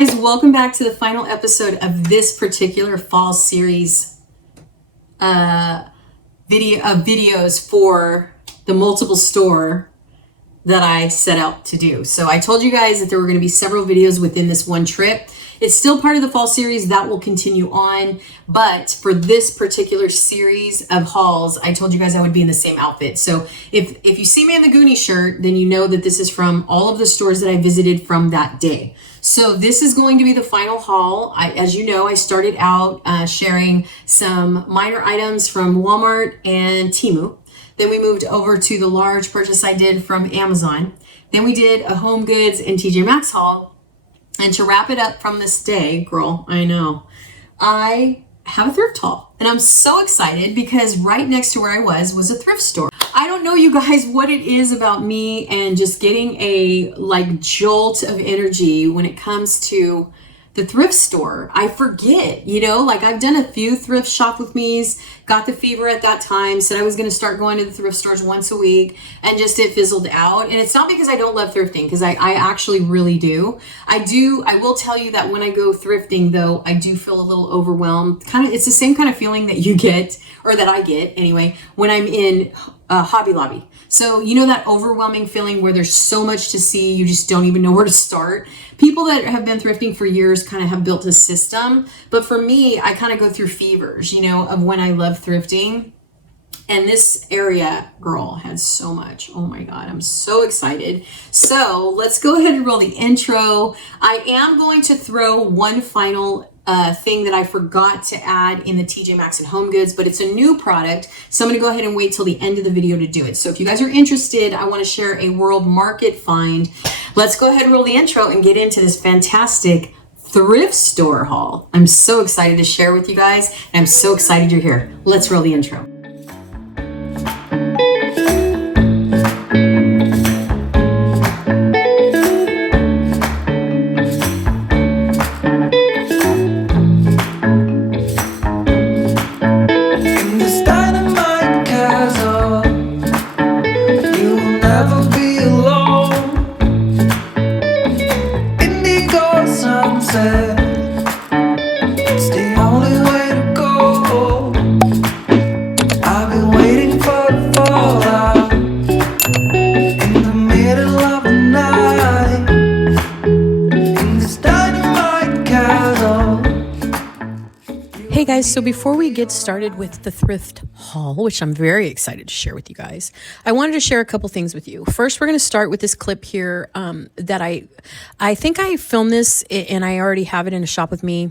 Guys, welcome back to the final episode of this particular fall series videos for the multiple store that I set out to do. So I told you guys that there were going to be several videos within this one trip. It's still part of the fall series that will continue on, but for this particular series of hauls, I told you guys I would be in the same outfit. So if you see me in the Goonie shirt, then you know that this is from all of the stores that I visited from that day. So this is going to be the final haul. As you know, I started out sharing some minor items from Walmart and Temu. Then we moved over to the large purchase I did from Amazon. Then we did a Home Goods and TJ Maxx haul. And to wrap it up from this day, girl, I know, I have a thrift haul. And I'm so excited because right next to where I was a thrift store. I don't know, you guys, what it is about me and just getting a jolt of energy when it comes to the thrift store. I forget, I've done a few thrift shop with me's, got the fever at that time, said I was going to start going to the thrift stores once a week, and just it fizzled out. And it's not because I don't love thrifting, because I actually really do. I will tell you that when I go thrifting, though, I do feel a little overwhelmed. It's the same kind of feeling that you get, or that I get anyway, when I'm in Hobby Lobby. So that overwhelming feeling where there's so much to see, you just don't even know where to start. People that have been thrifting for years kind of have built a system. But for me, I kind of go through fevers, of when I love thrifting. And this area, girl, had so much. Oh my God, I'm so excited. So let's go ahead and roll the intro. I am going to throw one final thing that I forgot to add in the TJ Maxx and Home Goods, but it's a new product. So I'm going to go ahead and wait till the end of the video to do it. So if you guys are interested, I want to share a world market find. Let's go ahead and roll the intro and get into this fantastic thrift store haul. I'm so excited to share with you guys, and I'm so excited you're here. Let's roll the intro. So before we get started with the thrift haul, which I'm very excited to share with you guys, I wanted to share a couple things with you. First, we're going to start with this clip here that I think I filmed this and I already have it in a shop with me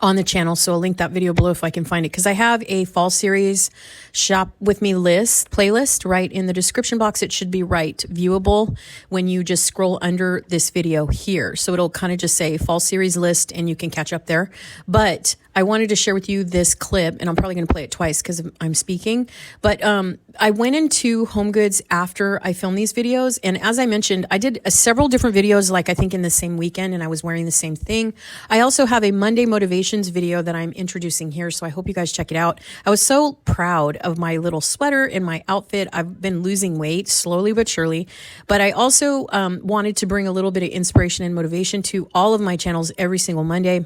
on the channel. So I'll link that video below if I can find it, because I have a fall series shop with me playlist right in the description box. It should be viewable when you just scroll under this video here. So it'll kind of just say fall series list and you can catch up there. But I wanted to share with you this clip, and I'm probably going to play it twice because I'm speaking. But I went into Home Goods after I filmed these videos. And as I mentioned, I did several different videos, I think in the same weekend, and I was wearing the same thing. I also have a Monday Motivations video that I'm introducing here. So I hope you guys check it out. I was so proud of my little sweater and my outfit. I've been losing weight slowly but surely. But I also wanted to bring a little bit of inspiration and motivation to all of my channels every single Monday,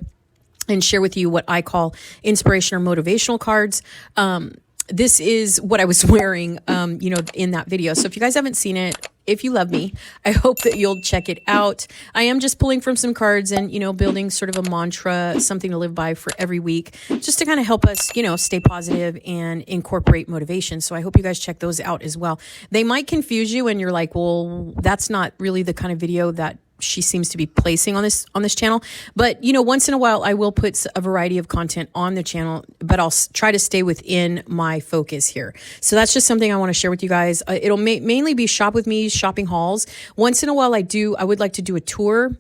and share with you what I call inspiration or motivational cards. This is what I was wearing, in that video. So if you guys haven't seen it, if you love me, I hope that you'll check it out. I am just pulling from some cards and, building sort of a mantra, something to live by for every week, just to kind of help us, stay positive and incorporate motivation. So I hope you guys check those out as well. They might confuse you and you're like, well, that's not really the kind of video that she seems to be placing on this channel. But, once in a while, I will put a variety of content on the channel, but I'll try to stay within my focus here. So that's just something I want to share with you guys. It'll mainly be shop with me, shopping hauls. Once in a while, I would like to do a tour.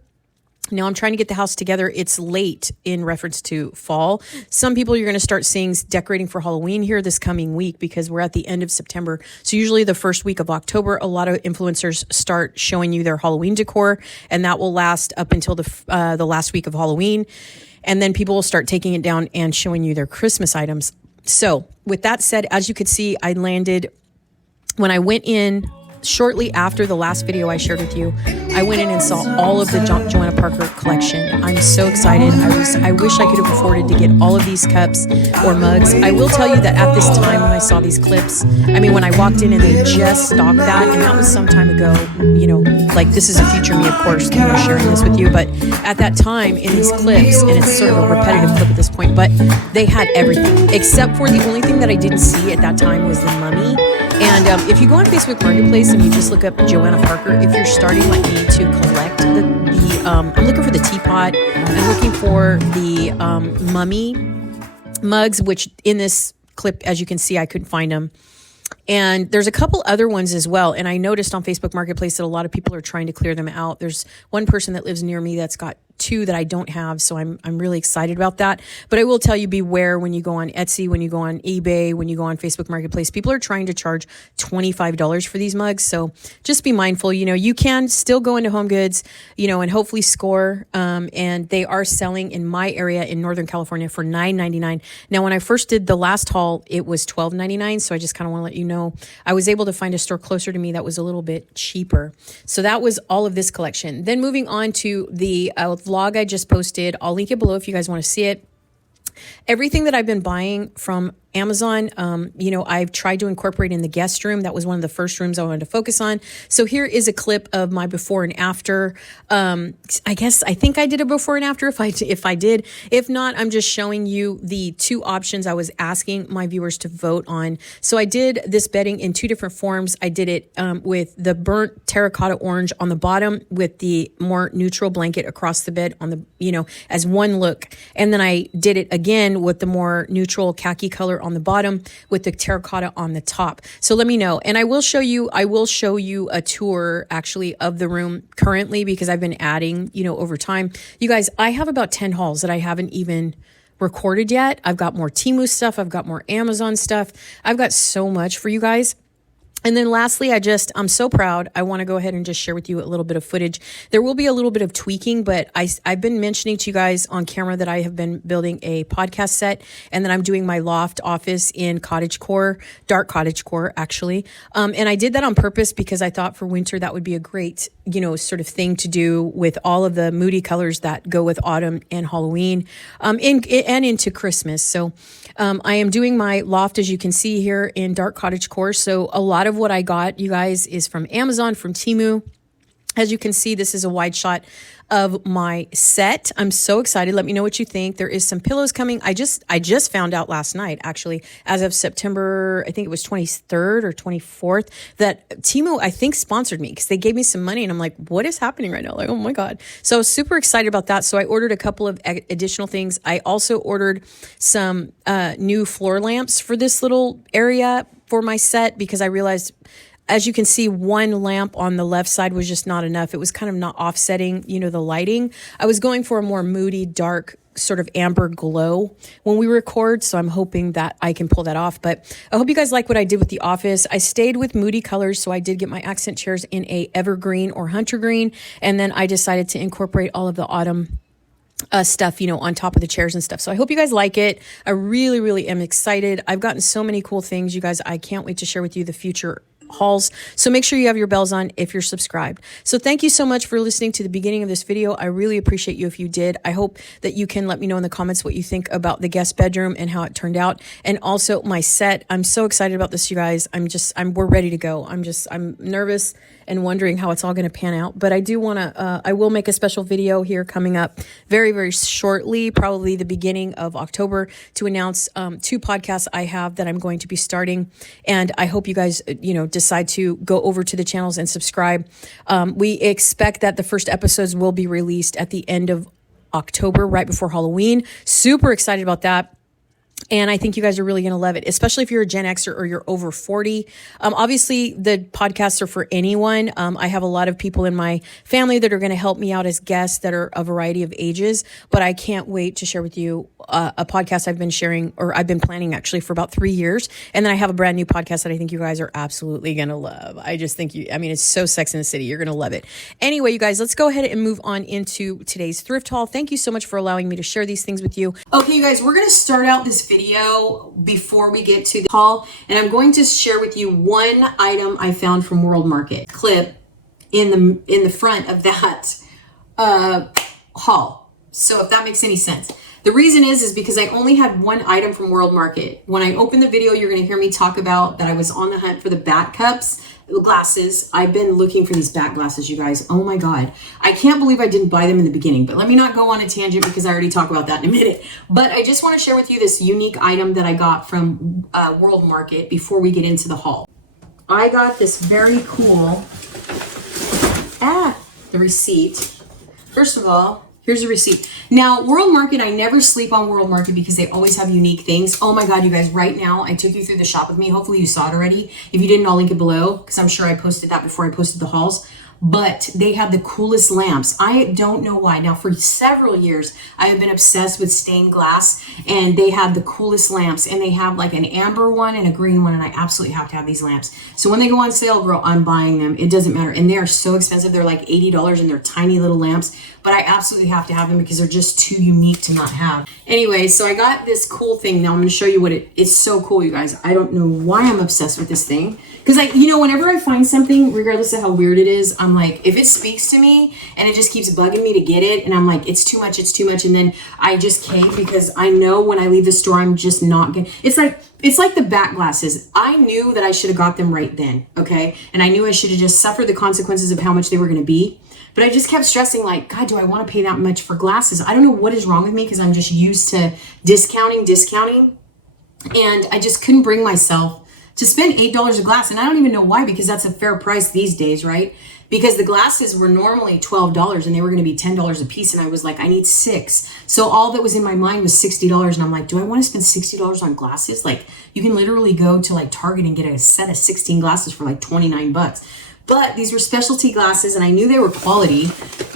Now I'm trying to get the house together. It's late in reference to fall. Some people you're going to start seeing decorating for Halloween here this coming week because we're at the end of September. So usually the first week of October, a lot of influencers start showing you their Halloween decor, and that will last up until the last week of Halloween. And then people will start taking it down and showing you their Christmas items. So with that said, as you could see, I landed when I went in shortly after the last video I shared with you, I went in and saw all of the Johanna Parker collection. I'm so excited. I wish I could have afforded to get all of these cups or mugs. I will tell you that at this time when I saw these clips, I mean, when I walked in and they just stocked that, and that was some time ago, you know, like this is a future me, of course, you know, sharing this with you. But at that time in these clips, and it's sort of a repetitive clip at this point, but they had everything except for the only thing that I didn't see at that time was the mummy. And if you go on Facebook Marketplace and you just look up Johanna Parker, if you're starting like me to collect I'm looking for the teapot, I'm looking for the mummy mugs, which in this clip, as you can see, I couldn't find them. And there's a couple other ones as well. And I noticed on Facebook Marketplace that a lot of people are trying to clear them out. There's one person that lives near me that's got two that I don't have. So I'm really excited about that. But I will tell you, beware when you go on Etsy, when you go on eBay, when you go on Facebook Marketplace, people are trying to charge $25 for these mugs. So just be mindful, you know, you can still go into Home Goods, you know, and hopefully score. And they are selling in my area in Northern California for $9.99. Now, when I first did the last haul, it was $12.99. So I just kind of want to let you know, I was able to find a store closer to me that was a little bit cheaper. So that was all of this collection. Then moving on to the vlog I just posted. I'll link it below if you guys want to see it. Everything that I've been buying from Amazon, you know, I've tried to incorporate in the guest room. That was one of the first rooms I wanted to focus on. So here is a clip of my before and after. I think I did a before and after if I did. If not, I'm just showing you the two options I was asking my viewers to vote on. So I did this bedding in two different forms. I did it with the burnt terracotta orange on the bottom with the more neutral blanket across the bed on the, you know, as one look. And then I did it again with the more neutral khaki color on the bottom with the terracotta on the top. So let me know. And I will show you a tour actually of the room currently because I've been adding, you know, over time. You guys, I have about 10 hauls that I haven't even recorded yet. I've got more Temu stuff. I've got more Amazon stuff. I've got so much for you guys. And then lastly, I'm so proud. I want to go ahead and just share with you a little bit of footage. There will be a little bit of tweaking, but I've been mentioning to you guys on camera that I have been building a podcast set and that I'm doing my loft office in cottagecore, dark cottagecore, actually. And I did that on purpose because I thought for winter that would be a great, you know, sort of thing to do with all of the moody colors that go with autumn and Halloween, and into Christmas. So I am doing my loft, as you can see here, in dark cottagecore. So a lot of what I got, you guys, is from Amazon, from Temu. As you can see, this is a wide shot of my set. I'm so excited. Let me know what you think. There is some pillows coming. I just found out last night, actually, as of September, I think it was 23rd or 24th, that Temu, I think, sponsored me because they gave me some money. And I'm like, what is happening right now? Like, oh my God. So I was super excited about that. So I ordered a couple of additional things. I also ordered some new floor lamps for this little area for my set because I realized, as you can see, one lamp on the left side was just not enough. It was kind of not offsetting, you know, the lighting. I was going for a more moody, dark, sort of amber glow when we record. So I'm hoping that I can pull that off. But I hope you guys like what I did with the office. I stayed with moody colors. So I did get my accent chairs in a evergreen or hunter green. And then I decided to incorporate all of the autumn stuff, you know, on top of the chairs and stuff. So I hope you guys like it. I really, really am excited. I've gotten so many cool things, you guys. I can't wait to share with you the future hauls. So make sure you have your bells on if you're subscribed. So thank you so much for listening to the beginning of this video. I really appreciate you if you did. I hope that you can let me know in the comments what you think about the guest bedroom and how it turned out. And also my set. I'm so excited about this, you guys. We're ready to go. I'm nervous and wondering how it's all going to pan out. But I do want to, I will make a special video here coming up very, very shortly, probably the beginning of October, to announce 2 podcasts I have that I'm going to be starting. And I hope you guys, you know, decide to go over to the channels and subscribe. We expect that the first episodes will be released at the end of October, right before Halloween. Super excited about that. And I think you guys are really going to love it, especially if you're a Gen Xer or you're over 40. Obviously, the podcasts are for anyone. I have a lot of people in my family that are going to help me out as guests that are a variety of ages. But I can't wait to share with you a podcast I've been sharing, or I've been planning actually for about 3 years. And then I have a brand new podcast that I think you guys are absolutely going to love. I just think it's so Sex in the City. You're going to love it. Anyway, you guys, let's go ahead and move on into today's thrift haul. Thank you so much for allowing me to share these things with you. Okay, you guys, we're going to start out this video video before we get to the haul, and I'm going to share with you one item I found from World Market clip in the front of that haul. So if that makes any sense. The reason is because I only had one item from World Market. When I open the video, you're going to hear me talk about that I was on the hunt for the bat cups, glasses. I've been looking for these bat glasses, you guys. Oh my God. I can't believe I didn't buy them in the beginning, but let me not go on a tangent because I already talked about that in a minute. But I just want to share with you this unique item that I got from World Market before we get into the haul. I got this very cool, the receipt. First of all, here's a receipt. Now, World Market, I never sleep on World Market because they always have unique things. Oh my God, you guys, right now, I took you through the shop with me. Hopefully you saw it already. If you didn't, I'll link it below because I'm sure I posted that before I posted the hauls. But they have the coolest lamps. I don't know why. Now, for several years, I have been obsessed with stained glass, and they have the coolest lamps, and they have like an amber one and a green one, and I absolutely have to have these lamps. So when they go on sale, girl, I'm buying them. It doesn't matter. And they are so expensive. They're like $80 and they're tiny little lamps, but I absolutely have to have them because they're just too unique to not have. Anyway, so I got this cool thing. Now I'm going to show you what it's so cool, you guys. I don't know why I'm obsessed with this thing. Because whenever I find something, regardless of how weird it is, I'm like, if it speaks to me and it just keeps bugging me to get it, and I'm like, it's too much, and then I just cave because I know when I leave the store, I'm just not gonna. It's like the bat glasses. I knew that I should have got them right then, okay? And I knew I should have just suffered the consequences of how much they were gonna be. But I just kept stressing, like, God, do I want to pay that much for glasses? I don't know what is wrong with me because I'm just used to discounting, and I just couldn't bring myself to spend $8 a glass. And I don't even know why, because that's a fair price these days, right? Because the glasses were normally $12 and they were going to be $10 a piece. And I was like, I need 6. So all that was in my mind was $60. And I'm like, do I want to spend $60 on glasses? Like, you can literally go to like Target and get a set of 16 glasses for like 29 bucks. But these were specialty glasses and I knew they were quality,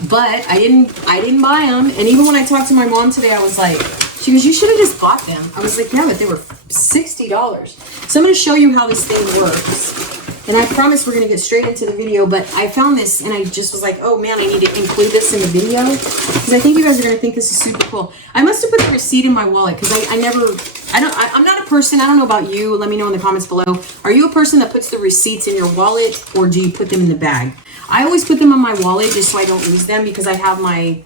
but I didn't buy them. And even when I talked to my mom today, I was like, she goes, you should have just bought them. I was like, yeah, but they were $60. So I'm going to show you how this thing works. And I promise we're going to get straight into the video, but I found this and I just was like, oh man, I need to include this in the video because I think you guys are going to think this is super cool. I must have put the receipt in my wallet because I'm not a person, I don't know about you. Let me know in the comments below. Are you a person that puts the receipts in your wallet or do you put them in the bag? I always put them in my wallet just so I don't lose them because I have my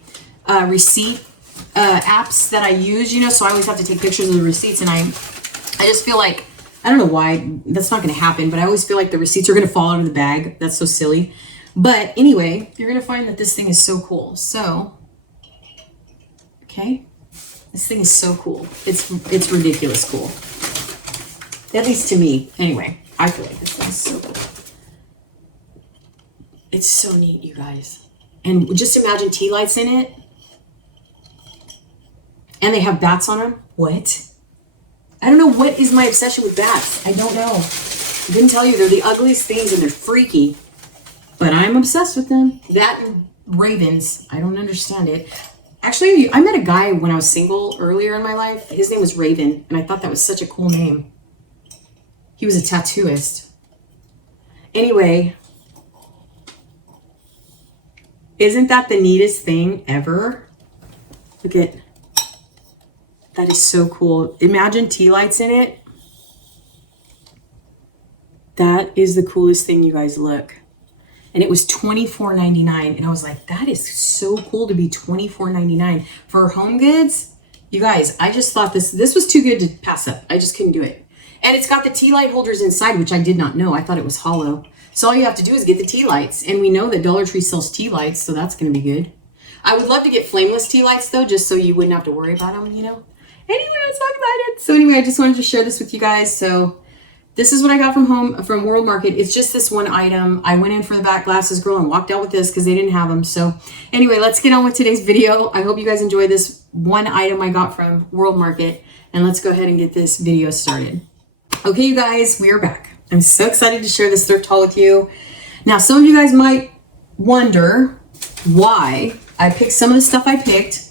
receipt apps that I use, so I always have to take pictures of the receipts, and I just feel like, I don't know why, that's not going to happen, but I always feel like the receipts are going to fall out of the bag. That's so silly. But anyway, you're going to find that this thing is so cool. So, okay, this thing is so cool. It's ridiculous cool. At least to me. Anyway, I feel like this thing is so cool. It's so neat, you guys. And just imagine tea lights in it. And they have bats on them. What? I don't know what is my obsession with bats. I don't know. I didn't tell you, they're the ugliest things and they're freaky. But I'm obsessed with them. That and ravens. I don't understand it. Actually, I met a guy when I was single earlier in my life. His name was Raven. And I thought that was such a cool name. He was a tattooist. Anyway. Isn't that the neatest thing ever? Look at. That is so cool. Imagine tea lights in it. That is the coolest thing, you guys. Look. And it was $24.99. And I was like, that is so cool to be $24.99 for home goods. You guys, I just thought this was too good to pass up. I just couldn't do it. And it's got the tea light holders inside, which I did not know. I thought it was hollow. So all you have to do is get the tea lights. And we know that Dollar Tree sells tea lights, so that's going to be good. I would love to get flameless tea lights, though, just so you wouldn't have to worry about them, Anyway, I'm so excited. So anyway, I just wanted to share this with you guys. So this is what I got from World Market. It's just this one item. I went in for the back glasses, girl, and walked out with this because they didn't have them. So anyway, let's get on with today's video. I hope you guys enjoy this one item I got from World Market. And let's go ahead and get this video started. Okay, you guys, we are back. I'm so excited to share this thrift haul with you. Now, some of you guys might wonder why I picked some of the stuff I picked,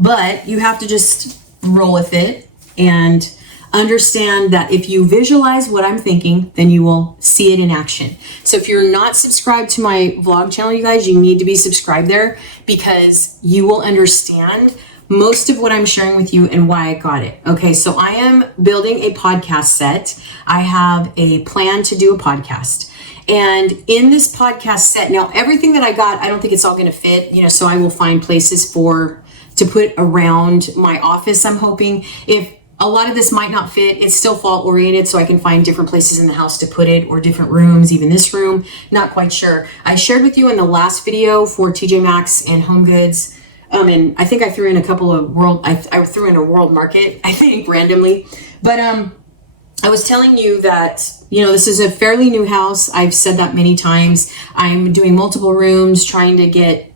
but you have to just roll with it and understand that if you visualize what I'm thinking, then you will see it in action. So if you're not subscribed to my vlog channel, you guys, you need to be subscribed there because you will understand most of what I'm sharing with you and why I got it. Okay, so I am building a podcast set. I have a plan to do a podcast. And in this podcast set, now everything that I got, I don't think it's all going to fit, so I will find places to put around my office, I'm hoping. If a lot of this might not fit, it's still fall oriented, so I can find different places in the house to put it, or different rooms, even this room, not quite sure. I shared with you in the last video for TJ Maxx and Home Goods, and I think I threw in a couple of I threw in a World Market, I think, randomly. But I was telling you that, this is a fairly new house. I've said that many times. I'm doing multiple rooms, trying to get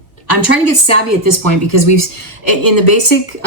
savvy at this point, because in the basic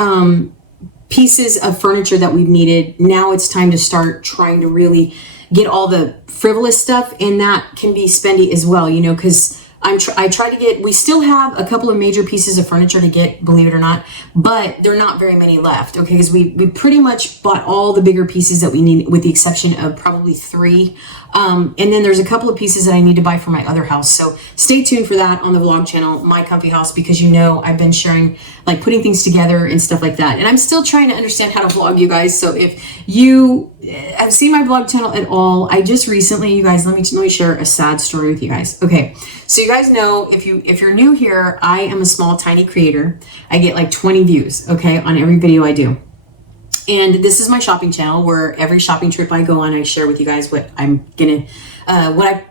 pieces of furniture that we've needed, now it's time to start trying to really get all the frivolous stuff, and that can be spendy as well, because we still have a couple of major pieces of furniture to get, believe it or not, but there are not very many left, okay, because we pretty much bought all the bigger pieces that we need, with the exception of probably 3. And then there's a couple of pieces that I need to buy for my other house. So stay tuned for that on the vlog channel, My Comfy House, because I've been sharing, like, putting things together and stuff like that. And I'm still trying to understand how to vlog, you guys. So if you have seen my vlog channel at all, I just recently, you guys, let me share a sad story with you guys. Okay, so you guys know, if you're new here, I am a small, tiny creator. I get like 20 views, okay, on every video I do. And this is my shopping channel, where every shopping trip I go on, I share with you guys what I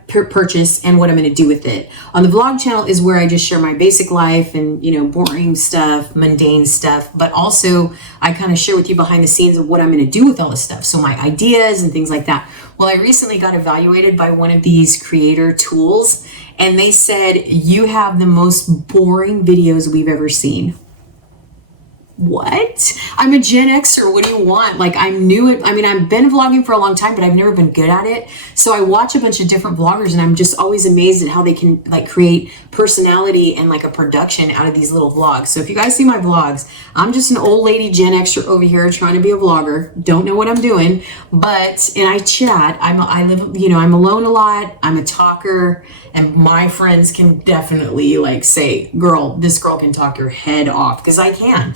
purchase and what I'm gonna do with it. On the vlog channel is where I just share my basic life and, boring stuff, mundane stuff, but also I kind of share with you behind the scenes of what I'm gonna do with all this stuff. So my ideas and things like that. Well, I recently got evaluated by one of these creator tools, and they said, you have the most boring videos we've ever seen. What? I'm a Gen Xer. What do you want? Like, I'm new at, I've been vlogging for a long time, but I've never been good at it. So I watch a bunch of different vloggers, and I'm just always amazed at how they can, like, create personality and, like, a production out of these little vlogs. So if you guys see my vlogs, I'm just an old lady Gen Xer over here trying to be a vlogger. Don't know what I'm doing, and I chat. I live, I'm alone a lot. I'm a talker, and my friends can definitely, like, say, this girl can talk your head off, because I can.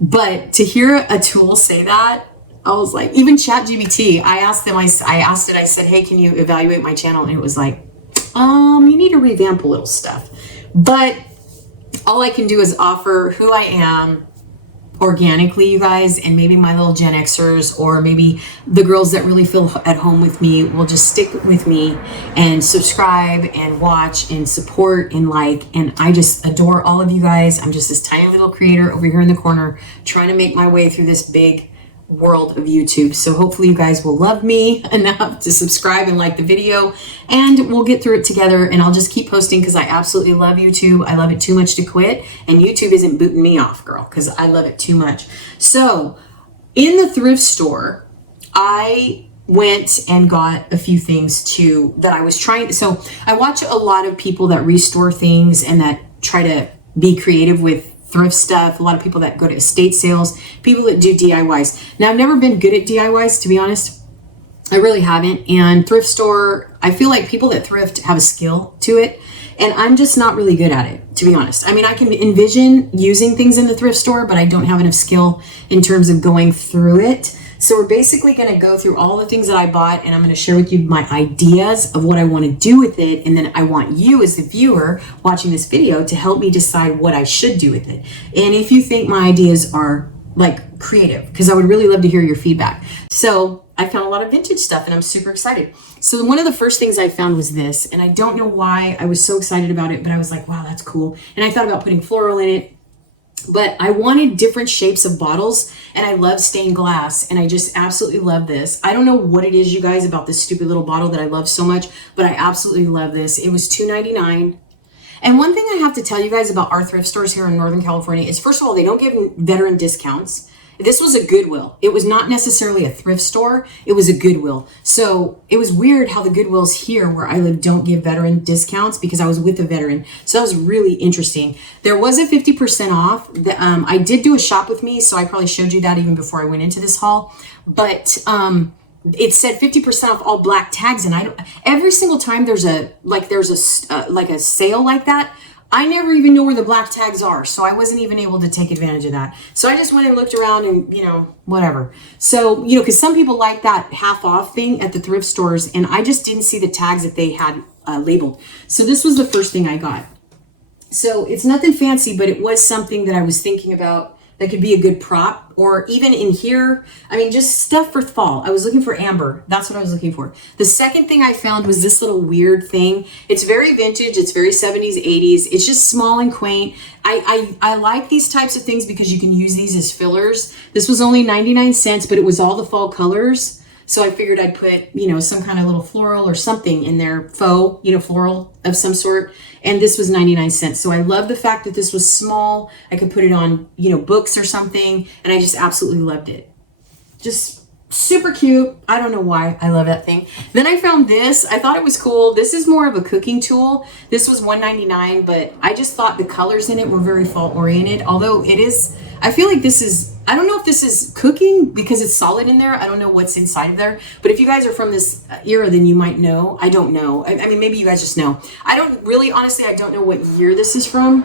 But to hear a tool say that, I was like, even ChatGPT, I asked it, I said, hey, can you evaluate my channel? And it was like, you need to revamp a little stuff. But all I can do is offer who I am organically, you guys, and maybe my little Gen Xers, or maybe the girls that really feel at home with me will just stick with me and subscribe and watch and support and like, and I just adore all of you guys. I'm just this tiny little creator over here in the corner trying to make my way through this big world of YouTube. So hopefully you guys will love me enough to subscribe and like the video, and we'll get through it together, and I'll just keep posting because I absolutely love YouTube. I love it too much to quit, and YouTube isn't booting me off, girl, because I love it too much. So in the thrift store, I went and got a few things too that I was trying. So I watch a lot of people that restore things and that try to be creative with thrift stuff, a lot of people that go to estate sales, people that do DIYs. Now, I've never been good at DIYs, to be honest. I really haven't. And thrift store, I feel like people that thrift have a skill to it, and I'm just not really good at it, to be honest. I can envision using things in the thrift store, but I don't have enough skill in terms of going through it. So we're basically going to go through all the things that I bought, and I'm going to share with you my ideas of what I want to do with it. And then I want you as the viewer watching this video to help me decide what I should do with it. And if you think my ideas are like creative, because I would really love to hear your feedback. So I found a lot of vintage stuff, and I'm super excited. So one of the first things I found was this, and I don't know why I was so excited about it, but I was like, wow, that's cool. And I thought about putting floral in it. But I wanted different shapes of bottles, and I love stained glass, and I just absolutely love this. I don't know what it is, you guys, about this stupid little bottle that I love so much, but I absolutely love this. It was $2.99. And one thing I have to tell you guys about our thrift stores here in Northern California is, first of all, they don't give veteran discounts. This was a Goodwill. It was not necessarily a thrift store. It was a Goodwill. So it was weird how the Goodwills here where I live don't give veteran discounts, because I was with a veteran. So that was really interesting. There was a 50% off. I did do a shop with me, so I probably showed you that even before I went into this haul. But it said 50% off all black tags, and every single time there's a sale like that, I never even know where the black tags are, so I wasn't even able to take advantage of that. So I just went and looked around and, whatever. So, because some people like that half off thing at the thrift stores, and I just didn't see the tags that they had labeled. So this was the first thing I got. So it's nothing fancy, but it was something that I was thinking about that could be a good prop, or even in here. I mean, just stuff for fall. I was looking for amber. That's what I was looking for. The second thing I found was this little weird thing. It's very vintage. It's very 70s, 80s. It's just small and quaint. I like these types of things because you can use these as fillers. This was only 99 cents, but it was all the fall colors. So I figured I'd put, some kind of little floral or something in there, faux, floral of some sort. And this was 99 cents. So I love the fact that this was small. I could put it on, books or something. And I just absolutely loved it. Just super cute. I don't know why I love that thing. Then I found this. I thought it was cool. This is more of a cooking tool. This was $1.99, but I just thought the colors in it were very fall oriented. Although it is, I feel like this is, I don't know if this is cooking because it's solid in there. I don't know what's inside of there. But if you guys are from this era, then you might know. I don't know. I mean, maybe you guys just know. I don't really, honestly, I don't know what year this is from.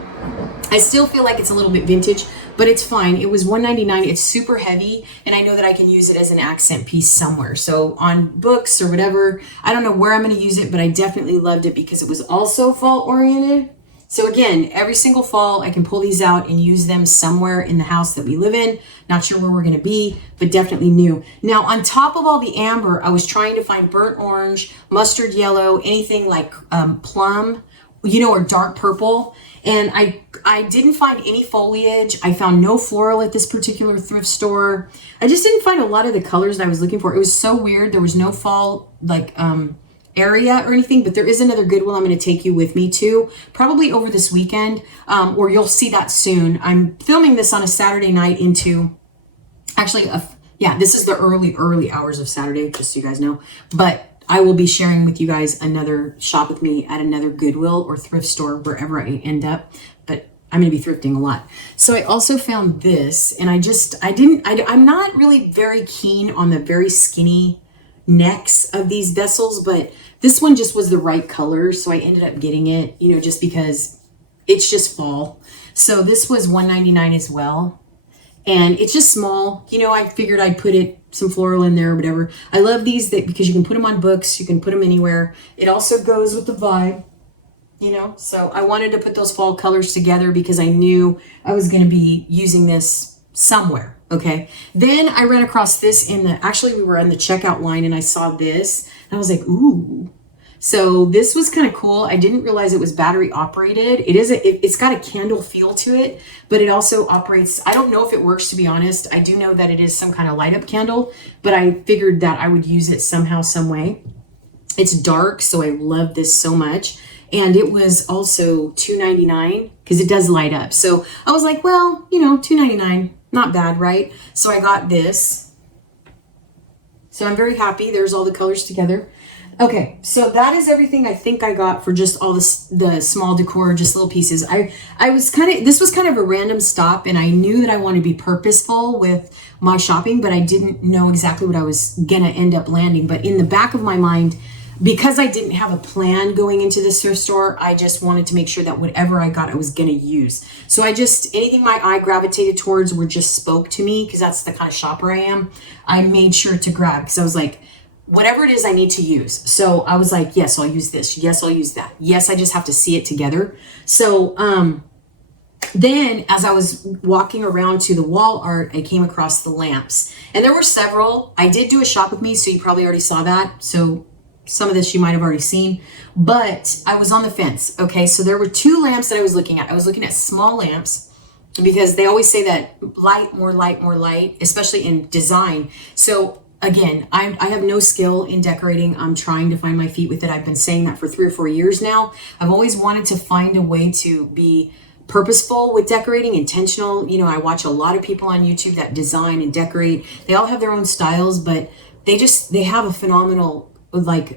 I still feel like it's a little bit vintage, but it's fine. It was $1.99. It's super heavy, and I know that I can use it as an accent piece somewhere. So on books or whatever, I don't know where I'm going to use it, but I definitely loved it because it was also fall oriented. So again, every single fall, I can pull these out and use them somewhere in the house that we live in. Not sure where we're going to be, but definitely new. Now, on top of all the amber, I was trying to find burnt orange, mustard yellow, anything like plum, or dark purple. And I didn't find any foliage. I found no floral at this particular thrift store. I just didn't find a lot of the colors that I was looking for. It was so weird. There was no fall area or anything, but there is another Goodwill I'm going to take you with me to, probably over this weekend, or you'll see that soon. I'm filming this on a Saturday night into, this is the early hours of Saturday, just so you guys know. But I will be sharing with you guys another shop with me at another Goodwill or thrift store, wherever I end up. But I'm going to be thrifting a lot. So I also found this, and I'm not really very keen on the very skinny necks of these vessels, but this one just was the right color. So I ended up getting it, just because it's just fall. So this was $1.99 as well. And it's just small. I figured I'd put some floral in there or whatever. I love these because you can put them on books. You can put them anywhere. It also goes with the vibe, So I wanted to put those fall colors together because I knew I was going to be using this somewhere. Okay. Then I ran across this we were on the checkout line and I saw this and I was like, ooh. So this was kind of cool. I didn't realize it was battery operated. It's got a candle feel to it, but it also operates. I don't know if it works, to be honest. I do know that it is some kind of light up candle, but I figured that I would use it somehow, some way. It's dark. So I love this so much. And it was also $2.99 because it does light up. So I was like, well, $2.99. Not bad, right? So I got this. So I'm very happy. There's all the colors together. Okay, so that is everything I think I got for just all the small decor, just little pieces. This was kind of a random stop, and I knew that I wanted to be purposeful with my shopping, but I didn't know exactly what I was gonna end up landing. But in the back of my mind, because I didn't have a plan going into this thrift store, I just wanted to make sure that whatever I got, I was going to use. So anything my eye gravitated towards just spoke to me, because that's the kind of shopper I am. I made sure to grab, because I was like, whatever it is I need to use. So I was like, yes, I'll use this. Yes, I'll use that. Yes, I just have to see it together. So then as I was walking around to the wall art, I came across the lamps. And there were several. I did do a shop with me, so you probably already saw that. So some of this you might have already seen, but I was on the fence. Okay, so there were two lamps that I was looking at. I was looking at small lamps because they always say that light, more light, more light, especially in design. So again, I have no skill in decorating. I'm trying to find my feet with it. I've been saying that for 3 or 4 years now. I've always wanted to find a way to be purposeful with decorating, intentional. I watch a lot of people on YouTube that design and decorate. They all have their own styles, but they have a phenomenal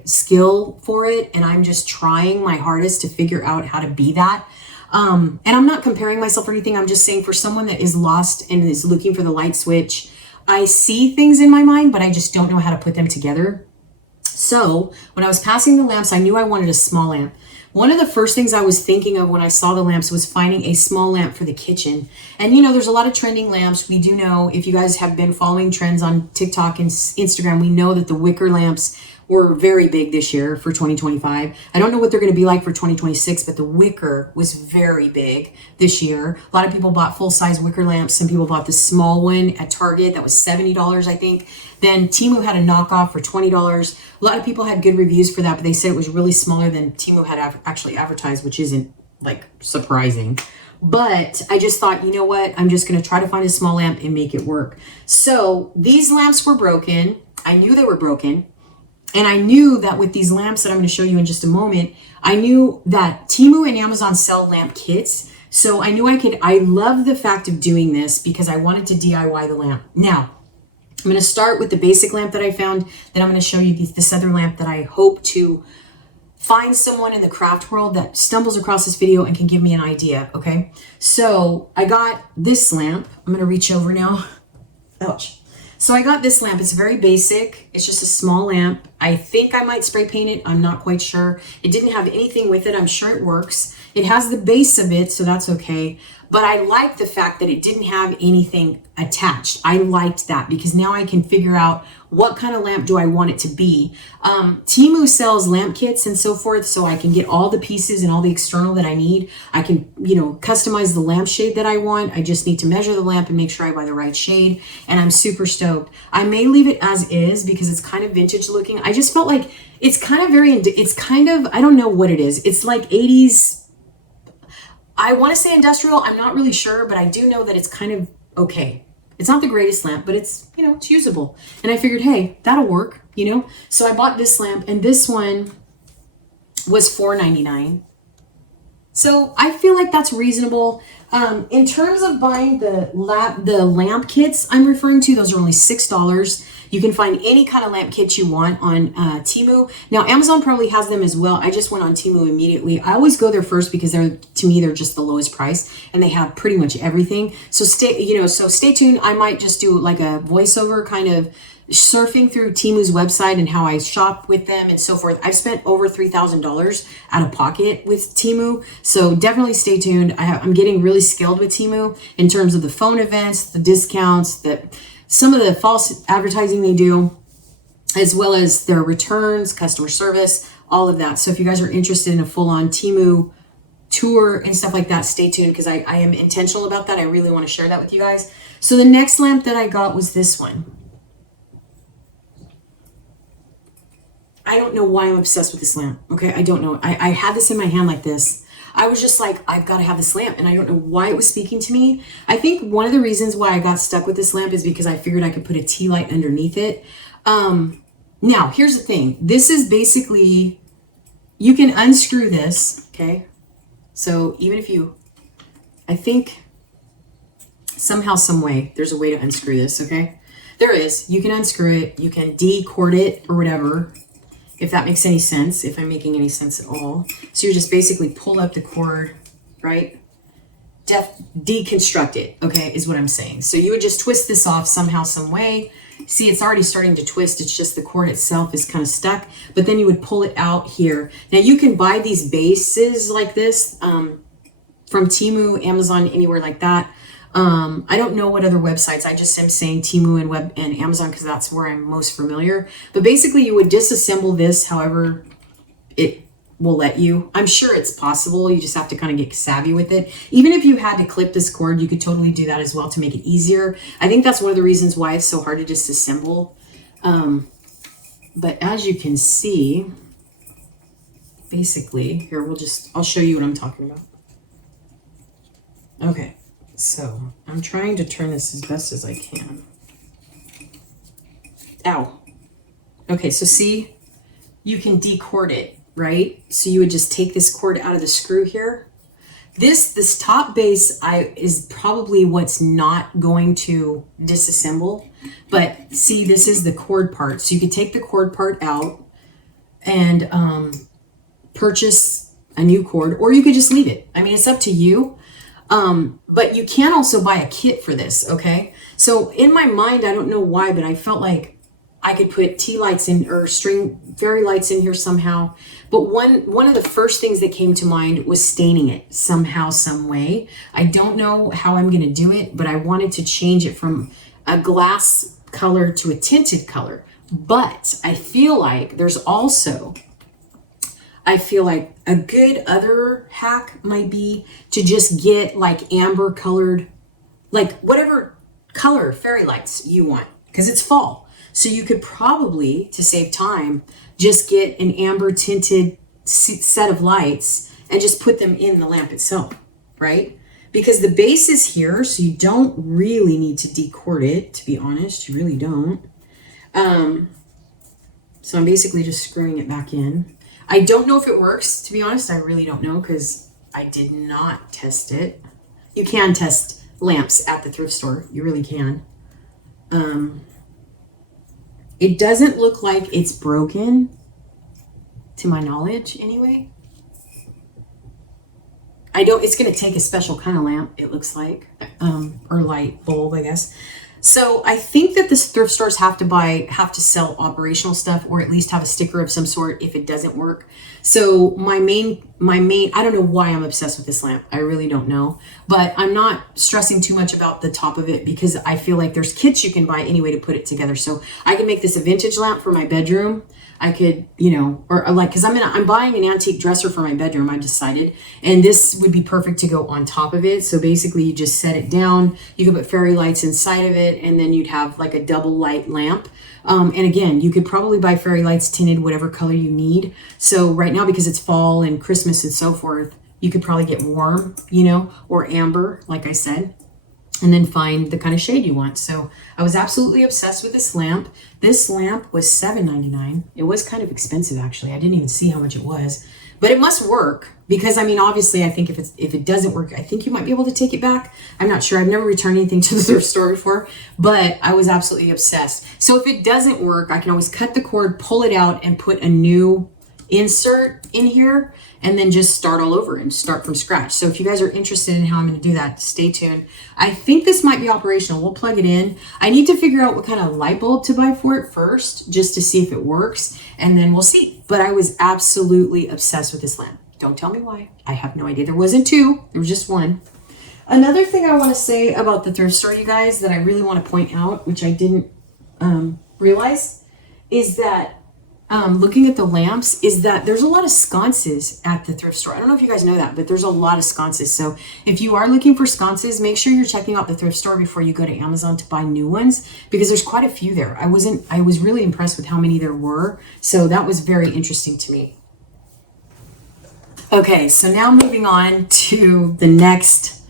skill for it, and I'm just trying my hardest to figure out how to be that. And I'm not comparing myself or anything. I'm just saying, for someone that is lost and is looking for the light switch, I see things in my mind, but I just don't know how to put them together. So when I was passing the lamps, I knew I wanted a small lamp, one of the first things I was thinking of when I saw the lamps was finding a small lamp for the kitchen. And you know, there's a lot of trending lamps. We do know, if you guys have been following trends on TikTok and Instagram, we know that the wicker lamps were very big this year for 2025. I don't know what they're going to be like for 2026, but the wicker was very big this year. A lot of people bought full-size wicker lamps. Some people bought the small one at Target that was $70, I think. Then Temu had a knockoff for $20. A lot of people had good reviews for that, but they said it was really smaller than Temu had actually advertised, which isn't like surprising. But I just thought, you know what? I'm just going to try to find a small lamp and make it work. So these lamps were broken. I knew they were broken. And I knew that with these lamps that I'm going to show you in just a moment, I knew that Temu and Amazon sell lamp kits. So I knew I love the fact of doing this because I wanted to DIY the lamp. Now, I'm going to start with the basic lamp that I found. Then I'm going to show you this other lamp that I hope to find someone in the craft world that stumbles across this video and can give me an idea, okay? So I got this lamp. I'm going to reach over now. Ouch. So I got this lamp. It's very basic. It's just a small lamp. I think I might spray paint it. I'm not quite sure. It didn't have anything with it. I'm sure it works. It has the base of it, so that's okay. But I like the fact that it didn't have anything attached. I liked that because now I can figure out what kind of lamp do I want it to be. Temu sells lamp kits and so forth, so I can get all the pieces and all the external that I need. I can, you know, customize the lamp shade that I want. I just need to measure the lamp and make sure I buy the right shade, and I'm super stoked. I may leave it as is because it's kind of vintage looking. I just felt like it's kind of, I don't know what it is. It's like 80s. I want to say industrial. I'm not really sure, but I do know that it's kind of okay. It's not the greatest lamp, but it's, you know, it's usable. And I figured, hey, that'll work, you know? So I bought this lamp, and this one was $4.99. So I feel like that's reasonable. In terms of buying the lamp kits I'm referring to, those are only $6. You can find any kind of lamp kit you want on Temu. Now, Amazon probably has them as well. I just went on Temu immediately. I always go there first because to me, they're just the lowest price and they have pretty much everything. So stay tuned. I might just do like a voiceover kind of surfing through Temu's website and how I shop with them and so forth. I've spent over $3,000 out of pocket with Temu, so definitely stay tuned. I'm getting really skilled with Temu in terms of the phone events, the discounts, some of the false advertising they do, as well as their returns, customer service, all of that. So if you guys are interested in a full-on Temu tour and stuff like that, stay tuned because I am intentional about that. I really want to share that with you guys. So the next lamp that I got was this one. I don't know why I'm obsessed with this lamp. Okay, I don't know. I had this in my hand like this. I was just like, I've got to have this lamp, and I don't know why it was speaking to me. I think one of the reasons why I got stuck with this lamp is because I figured I could put a tea light underneath it. Now, here's the thing. This is basically, you can unscrew this, okay? So even if I think somehow, some way, there's a way to unscrew this, okay? There is. You can unscrew it. You can decord it or whatever. If that makes any sense, if I'm making any sense at all. So you just basically pull up the cord, right? Deconstruct it, okay, is what I'm saying. So you would just twist this off somehow, some way. See, it's already starting to twist. It's just the cord itself is kind of stuck, but then you would pull it out here. Now you can buy these bases like this from Temu, Amazon, anywhere like that. I don't know what other websites. I just am saying Temu and Amazon because that's where I'm most familiar. But basically, you would disassemble this however it will let you. I'm sure it's possible. You just have to kind of get savvy with it. Even if you had to clip this cord, you could totally do that as well to make it easier. I think that's one of the reasons why it's so hard to disassemble. But as you can see, basically, here, I'll show you what I'm talking about. Okay. So I'm trying to turn this as best as I can. Ow. Okay, so see, you can decord it, right? So you would just take this cord out of the screw here. This top base is probably what's not going to disassemble. But see, this is the cord part. So you could take the cord part out and purchase a new cord, or you could just leave it. I mean, it's up to you. But you can also buy a kit for this, okay? So in my mind, I don't know why, but I felt like I could put tea lights in or string fairy lights in here somehow. But one of the first things that came to mind was staining it somehow, some way. I don't know how I'm going to do it, but I wanted to change it from a glass color to a tinted color. But I feel like a good other hack might be to just get like amber colored, like whatever color fairy lights you want, because it's fall. So you could probably, to save time, just get an amber tinted set of lights and just put them in the lamp itself, right? Because the base is here, so you don't really need to decord it, to be honest. You really don't. So I'm basically just screwing it back in. I don't know if it works, to be honest. I really don't know because I did not test it. You can test lamps at the thrift store. You really can. It doesn't look like it's broken, to my knowledge anyway. It's going to take a special kind of lamp, it looks like, or light bulb, I guess. So I think that the thrift stores have to sell operational stuff, or at least have a sticker of some sort if it doesn't work. So my main, I don't know why I'm obsessed with this lamp. I really don't know, but I'm not stressing too much about the top of it because I feel like there's kits you can buy anyway to put it together. So I can make this a vintage lamp for my bedroom. I could, or like, cause I'm buying an antique dresser for my bedroom, I decided, and this would be perfect to go on top of it. So basically you just set it down, you could put fairy lights inside of it, and then you'd have like a double light lamp. And again, you could probably buy fairy lights tinted, whatever color you need. So right now, because it's fall and Christmas and so forth, you could probably get warm, or amber, like I said, and then find the kind of shade you want. So I was absolutely obsessed with this lamp. This lamp was $7.99. It was kind of expensive, actually. I didn't even see how much it was, but it must work because, obviously I think if it doesn't work, I think you might be able to take it back. I'm not sure. I've never returned anything to the thrift store before, but I was absolutely obsessed. So if it doesn't work, I can always cut the cord, pull it out, and put a new insert in here, and then just start all over and start from scratch. So if you guys are interested in how I'm going to do that, stay tuned. I think this might be operational. We'll plug it in. I need to figure out what kind of light bulb to buy for it first, just to see if it works, and then we'll see. But I was absolutely obsessed with this lamp. Don't tell me why. I have no idea. There wasn't two. There was just one. Another thing I want to say about the thrift store, you guys, that I really want to point out, which I didn't realize, is that looking at the lamps, is that there's a lot of sconces at the thrift store. I don't know if you guys know that, but there's a lot of sconces. So if you are looking for sconces, make sure you're checking out the thrift store before you go to Amazon to buy new ones, because there's quite a few there. I was really impressed with how many there were. So that was very interesting to me. Okay, so now moving on to the next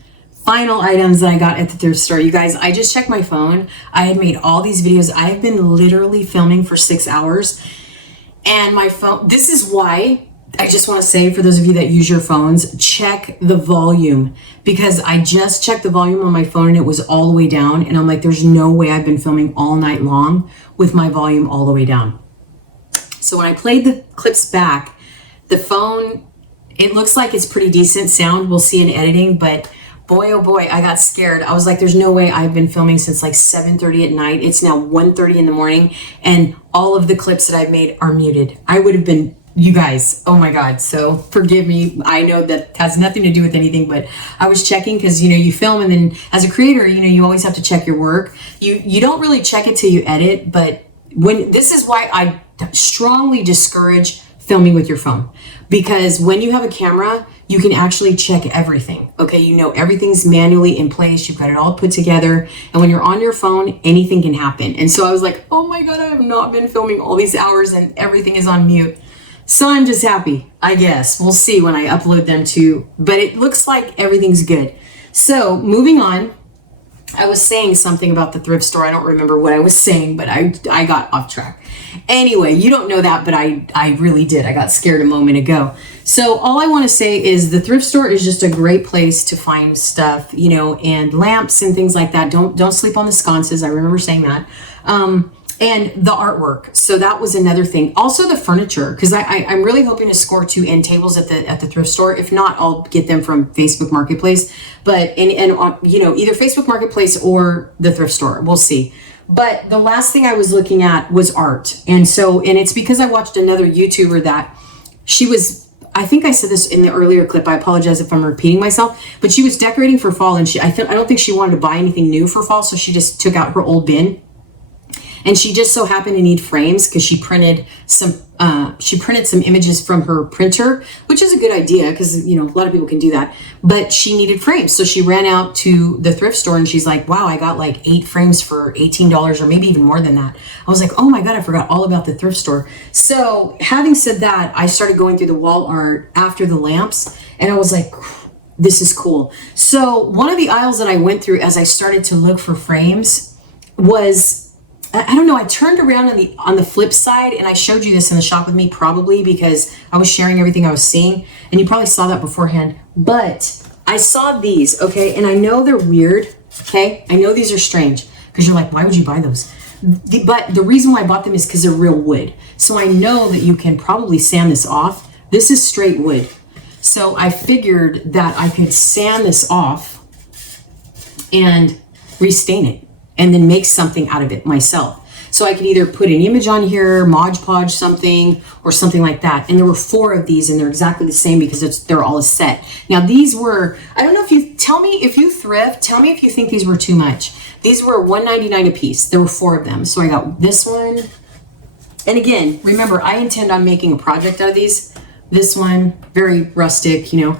final items that I got at the thrift store. You guys, I just checked my phone. I had made all these videos. I have been literally filming for 6 hours. And my phone, this is why I just want to say, for those of you that use your phones, check the volume, because I just checked the volume on my phone and it was all the way down. And I'm like, there's no way I've been filming all night long with my volume all the way down. So when I played the clips back, the phone, it looks like it's pretty decent sound. We'll see in editing, but boy, oh boy, I got scared. I was like, there's no way. I've been filming since like 7:30 at night. It's now 1:30 in the morning, and all of the clips that I've made are muted. I would have been, you guys, oh my God. So forgive me. I know that has nothing to do with anything, but I was checking because, you film, and then as a creator, you always have to check your work. You don't really check it till you edit, but this is why I strongly discourage filming with your phone, because when you have a camera, you can actually check everything. Okay, everything's manually in place. You've got it all put together. And when you're on your phone, anything can happen. And so I was like, oh my God, I have not been filming all these hours and everything is on mute. So I'm just happy, I guess. We'll see when I upload them too. But it looks like everything's good. So moving on, I was saying something about the thrift store. I don't remember what I was saying, but I got off track. Anyway, you don't know that, but I really did. I got scared a moment ago. So all I want to say is the thrift store is just a great place to find stuff, and lamps and things like that. Don't sleep on the sconces. I remember saying that. And the artwork. So that was another thing. Also the furniture, because I'm really hoping to score 2 end tables at the thrift store. If not, I'll get them from Facebook Marketplace. But either Facebook Marketplace or the thrift store. We'll see. But the last thing I was looking at was art. And it's because I watched another YouTuber that she was, I think I said this in the earlier clip. I apologize if I'm repeating myself, but she was decorating for fall, and I don't think she wanted to buy anything new for fall. So she just took out her old bin, and she just so happened to need frames because she printed some images from her printer, which is a good idea because, you know, a lot of people can do that, but she needed frames. So she ran out to the thrift store and she's like, wow, I got like 8 frames for $18 or maybe even more than that. I was like, oh my God, I forgot all about the thrift store. So having said that, I started going through the wall art after the lamps, and I was like, this is cool. So one of the aisles that I went through as I started to look for frames was, I don't know, I turned around on the flip side, and I showed you this in the shop with me probably because I was sharing everything I was seeing, and you probably saw that beforehand, but I saw these, okay, and I know they're weird, okay? I know these are strange because you're like, why would you buy those? But the reason why I bought them is because they're real wood. So I know that you can probably sand this off. This is straight wood. So I figured that I could sand this off and restain it, and then make something out of it myself. So I could either put an image on here, Mod Podge something, or something like that. And there were 4 of these, and they're exactly the same because they're all a set. Now these were, I don't know if you, tell me if you thrift, tell me if you think these were too much. These were $1.99 a piece. There were 4 of them. So I got this one. And again, remember, I intend on making a project out of these. This one, very rustic, you know.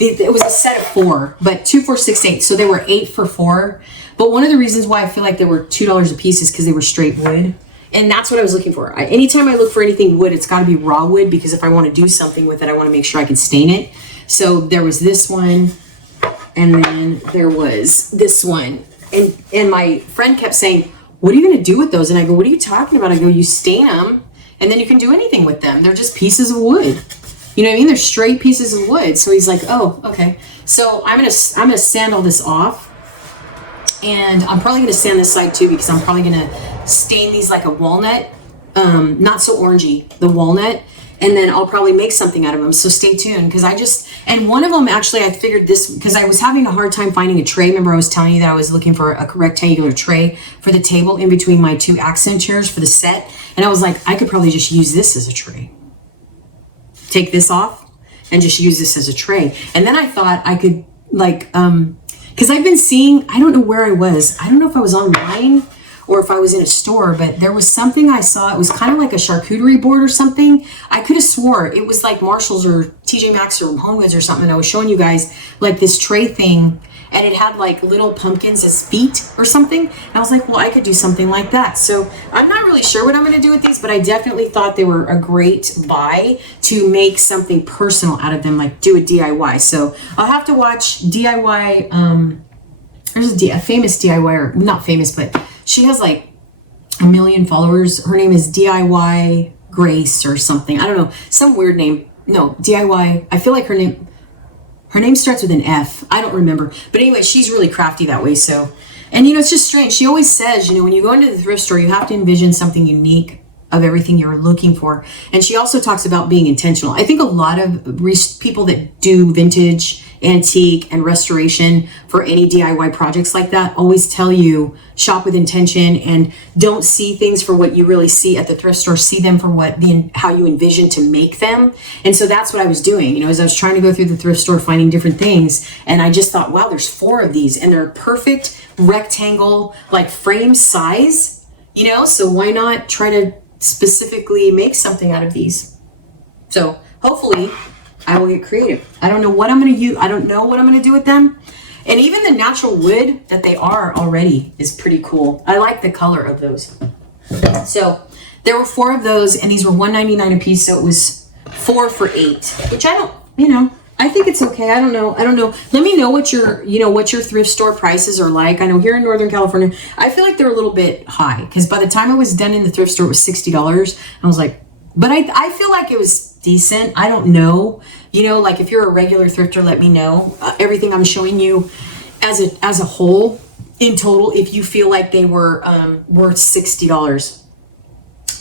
It was a set of 4, but 2, 4, 6, 8. So they were 8 for 4. But one of the reasons why I feel like they were $2 a piece is because they were straight wood. And that's what I was looking for. Anytime I look for anything wood, it's got to be raw wood, because if I want to do something with it, I want to make sure I can stain it. So there was this one, and then there was this one. And my friend kept saying, what are you going to do with those? And I go, what are you talking about? I go, you stain them, and then you can do anything with them. They're just pieces of wood. You know what I mean? They're straight pieces of wood. So he's like, oh, okay. So I'm gonna sand all this off. And I'm probably going to sand this side too, because I'm probably going to stain these like a walnut, not so orangey, the walnut, and then I'll probably make something out of them. So stay tuned, because and one of them actually, I figured this, because I was having a hard time finding a tray. Remember I was telling you that I was looking for a rectangular tray for the table in between my 2 accent chairs for the set. And I was like, I could probably just use this as a tray. Take this off and just use this as a tray. And then I thought I could like, because I've been seeing, I don't know where I was. I don't know if I was online or if I was in a store, but there was something I saw. It was kind of like a charcuterie board or something. I could have swore it was like Marshall's or TJ Maxx or Home Goods or something. I was showing you guys like this tray thing, and it had like little pumpkins as feet or something. And I was like, well, I could do something like that. So I'm not really sure what I'm going to do with these, but I definitely thought they were a great buy to make something personal out of them, like do a DIY. So I'll have to watch DIY. There's a famous DIYer, not famous, but she has like 1 million followers. Her name is DIY Grace or something. I don't know, some weird name. No, DIY. I feel like her name starts with an F. I don't remember. But anyway, she's really crafty that way. So, and you know, it's just strange. She always says, you know, when you go into the thrift store, you have to envision something unique of everything you're looking for. And she also talks about being intentional. I think a lot of people that do vintage, antique, and restoration for any DIY projects like that always tell you shop with intention and don't see things for what you really see at the thrift store. See them for how you envision to make them. And so that's what I was doing, you know, as I was trying to go through the thrift store, finding different things. And I just thought, wow, there's 4 of these, and they're perfect rectangle, like frame size, you know, so why not try to specifically make something out of these? So hopefully I will get creative. I don't know what I'm going to use. I don't know what I'm going to do with them. And even the natural wood that they are already is pretty cool. I like the color of those. So there were 4 of those, and these were $1.99 a piece. So it was 4 for $8, which I don't, you know, I think it's okay. I don't know. Let me know what your thrift store prices are like. I know here in Northern California, I feel like they're a little bit high, because by the time I was done in the thrift store, it was $60. I was like, but I feel like it was decent. I don't know, you know, like if you're a regular thrifter, let me know. Everything I'm showing you as a whole in total, if you feel like they were worth $60.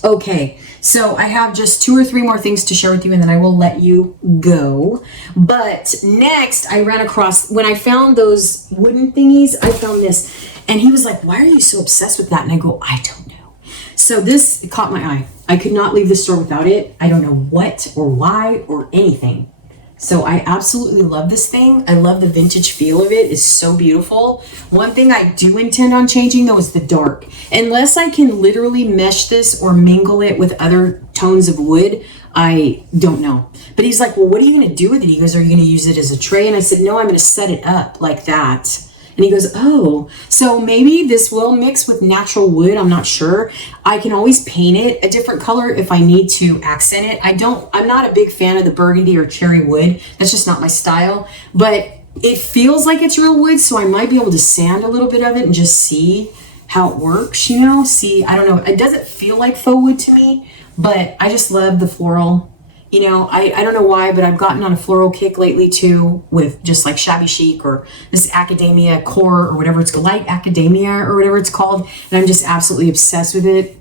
Okay, so I have just 2 or 3 more things to share with you and then I will let you go. But next I ran across, when I found those wooden thingies, I found this. And he was like, why are you so obsessed with that? And I go, I don't know. So this caught my eye. I could not leave the store without it. I don't know what or why or anything. So I absolutely love this thing. I love the vintage feel of it. It's so beautiful. One thing I do intend on changing though is the dark. Unless I can literally mesh this or mingle it with other tones of wood, I don't know. But he's like, well, what are you going to do with it? He goes, are you going to use it as a tray? And I said, no, I'm going to set it up like that. And he goes, oh, so maybe this will mix with natural wood. I'm not sure. I can always paint it a different color if I need to accent it. I'm not a big fan of the burgundy or cherry wood. That's just not my style, but it feels like it's real wood. So I might be able to sand a little bit of it and just see how it works, you know, see, I don't know. It doesn't feel like faux wood to me, but I just love the floral. You know, I don't know why, but I've gotten on a floral kick lately too, with just like shabby chic or this academia core or whatever it's called, light academia or whatever it's called. And I'm just absolutely obsessed with it.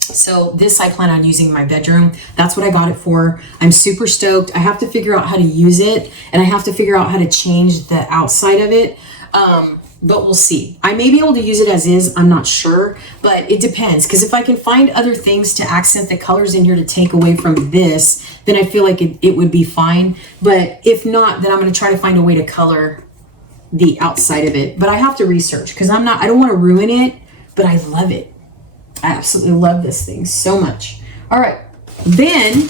So this I plan on using in my bedroom. That's what I got it for. I'm super stoked. I have to figure out how to use it and I have to figure out how to change the outside of it. But we'll see. I may be able to use it as is, I'm not sure, but it depends. Because if I can find other things to accent the colors in here to take away from this, then I feel like it would be fine. But if not, then I'm going to try to find a way to color the outside of it. But I have to research because I don't want to ruin it, but I love it. I absolutely love this thing so much. All right. Then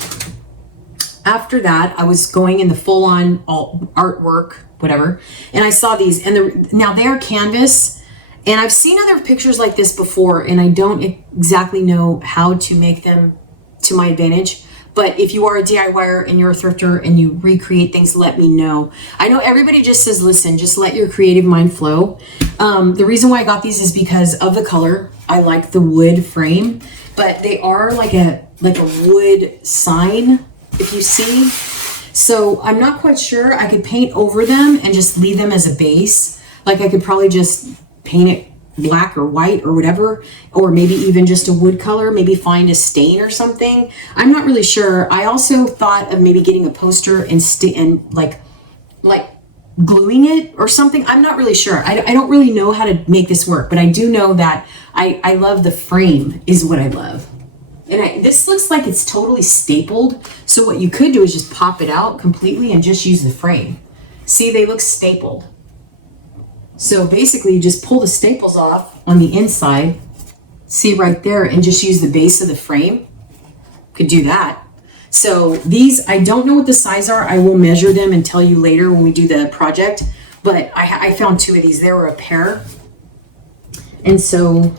after that, I was going in the full-on artwork, whatever, and I saw these, and now they are canvas, and I've seen other pictures like this before, and I don't exactly know how to make them to my advantage. But if you are a DIYer and you're a thrifter and you recreate things, let me know. I know everybody just says, listen, just let your creative mind flow. The reason why I got these is because of the color. I like the wood frame, but they are like a wood sign, if you see. So I'm not quite sure. I could paint over them and just leave them as a base. Like I could probably just paint it black or white or whatever, or maybe even just a wood color, maybe find a stain or something. I'm not really sure. I also thought of maybe getting a poster and like gluing it or something. I'm not really sure. I don't really know how to make this work, but I do know that I love the frame is what I love. And this looks like it's totally stapled. So what you could do is just pop it out completely and just use the frame. See, they look stapled. So basically you just pull the staples off on the inside. See right there, and just use the base of the frame. Could do that. So these, I don't know what the size are. I will measure them and tell you later when we do the project. But I found 2 of these. There were a pair. And so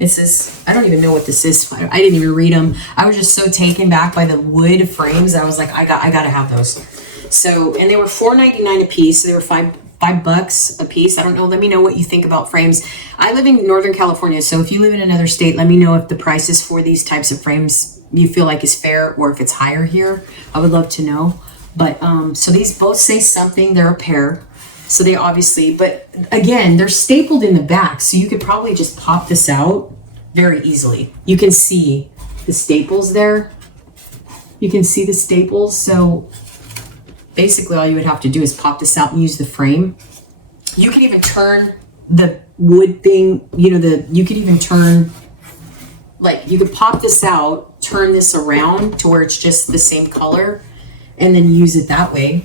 this is, I don't even know what this is. I didn't even read them. I was just so taken back by the wood frames. I was like, I gotta have those. So, and they were $4.99 a piece. So they were $5 a piece. I don't know. Let me know what you think about frames. I live in Northern California. So if you live in another state, let me know if the prices for these types of frames you feel like is fair or if it's higher here. I would love to know. But so these both say something. They're a pair. So they obviously, but again, they're stapled in the back. So you could probably just pop this out very easily. You can see the staples there. You can see the staples. So basically all you would have to do is pop this out and use the frame. You can even turn the wood thing, you know, you could even turn, like you could pop this out, turn this around to where it's just the same color and then use it that way.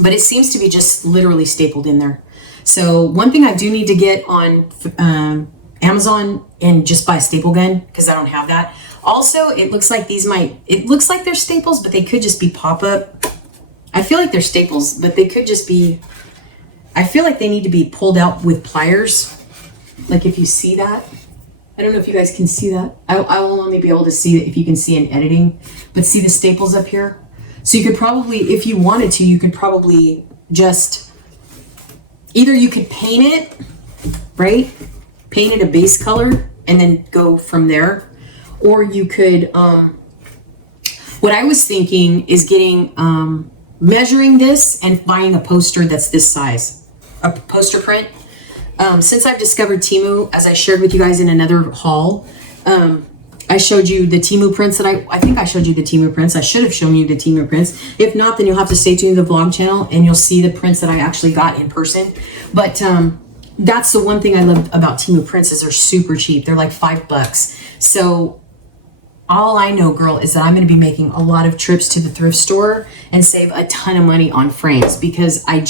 But it seems to be just literally stapled in there. So one thing I do need to get on Amazon and just buy a staple gun because I don't have that. Also, it looks like it looks like they're staples, but they could just be pop-up. I feel like they're staples, but they could just be, I feel like they need to be pulled out with pliers. Like if you see that, I don't know if you guys can see that. I will only be able to see it if you can see in editing, but see the staples up here? So you could probably, if you wanted to, you could probably just, either you could paint it, right? Paint it a base color and then go from there. Or you could, what I was thinking is getting, measuring this and buying a poster that's this size, a poster print. Since I've discovered Temu, as I shared with you guys in another haul, I showed you the Temu prints that I think I showed you the Temu prints. I should have shown you the Temu prints. If not, then you'll have to stay tuned to the vlog channel and you'll see the prints that I actually got in person. But that's the one thing I love about Temu prints is they're super cheap. They're like $5. So all I know, girl, is that I'm going to be making a lot of trips to the thrift store and save a ton of money on frames, because I